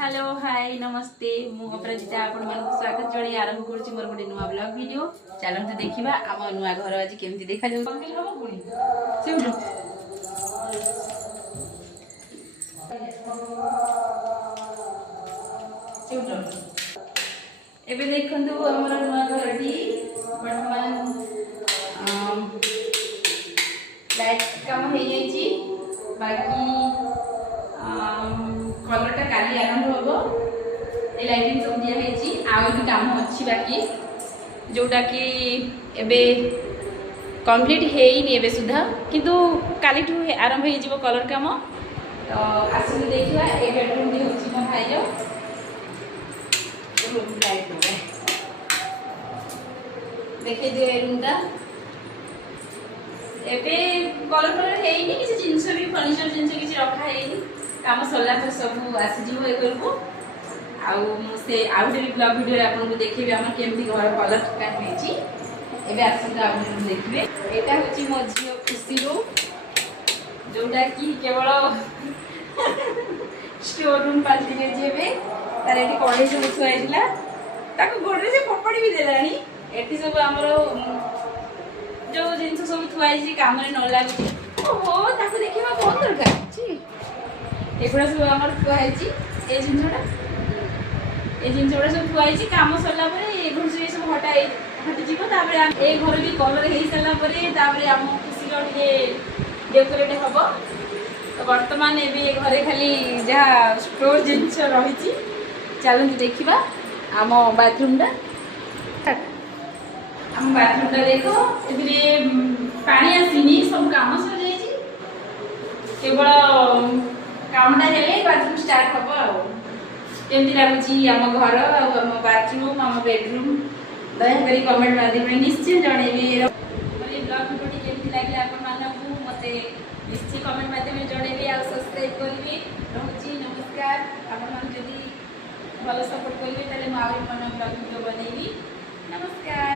Hello hi नमस्ते मु अपराजिता आपण मन स्वागत जणी आरंभ करछि मोर गोटे नुवा ब्लॉग वीडियो चलंतु देखिबा हम नुवा घर आज केमति देखा जाउ कंप्लीट हो पुनी सेउडु सेउडु एबे देखंतु हमर नुवा घरटी वर्तमान लाइट काम हे जाइछि बाकी कलरटा काली आरंभ होबो ए लाइटिंग सब दिया हेची आउ भी काम अछि बाकी जोटा कि एबे कंप्लीट हेइनी एबे सुधा किंतु काली ठु आरंभ हे जिवो कलर काम तो आसु देखिबा ए बेडरूम भी होची mo भाई जो रूम लाइट हो देखि दे रूम दा एबे कलर हेइनी किसी जिंस भी फर्नीचर जिंस किसी रखा हेइनी काम सरला पर सब आसी जीव ए करबो आउ से आउटे भी ब्लॉग वीडियो रे आपन को देखिबे हम केमती घर कलर का हेची एबे आसी आप देखिबे एटा होची मो जियो खुशी रो जोटा कि केवल स्टोर रूम पार्टी रे जेबे तार एटी कॉलेज सब थुआइला ताको गोडरे से पपड़ी भी देलानी एटी सब हमरो जो जिंस सब थुआइ जी काम रे न लागु ओहो ताको देखिबा बहुत दरकार छी एगुड़ा सब आमर थुआई ए जिनसटा ए जिनसटा सब थुआई काम सरला ए घर से सब हटाई जीव ए घर भी कलर हो सारा आम खुशी टे डेकोरेट हम तो बर्तमान ए घरे खाली जहाँ स्टोर जिनस रही चलते देखा आम बाथरूम आम बाथरूम देख ए पानी आसनी सब कम सर केवल कामटा हेले बाथरूम स्टार्ट हम आमती लगुच आम घर आम बाथरूम आम बेडरूम दयाकोरी कमेंट माध्यम निश्चय जनइबे ब्लॉग वीडियो केमती लगे आपको मत निश्चय कमेंट माध्यम जनइबे आ सब्सक्राइब करेंगे रोची नमस्कार आपड़ी भल सपोर्ट करेंगे तेल मुझे ब्लॉग वीडियो बनइबी नमस्कार।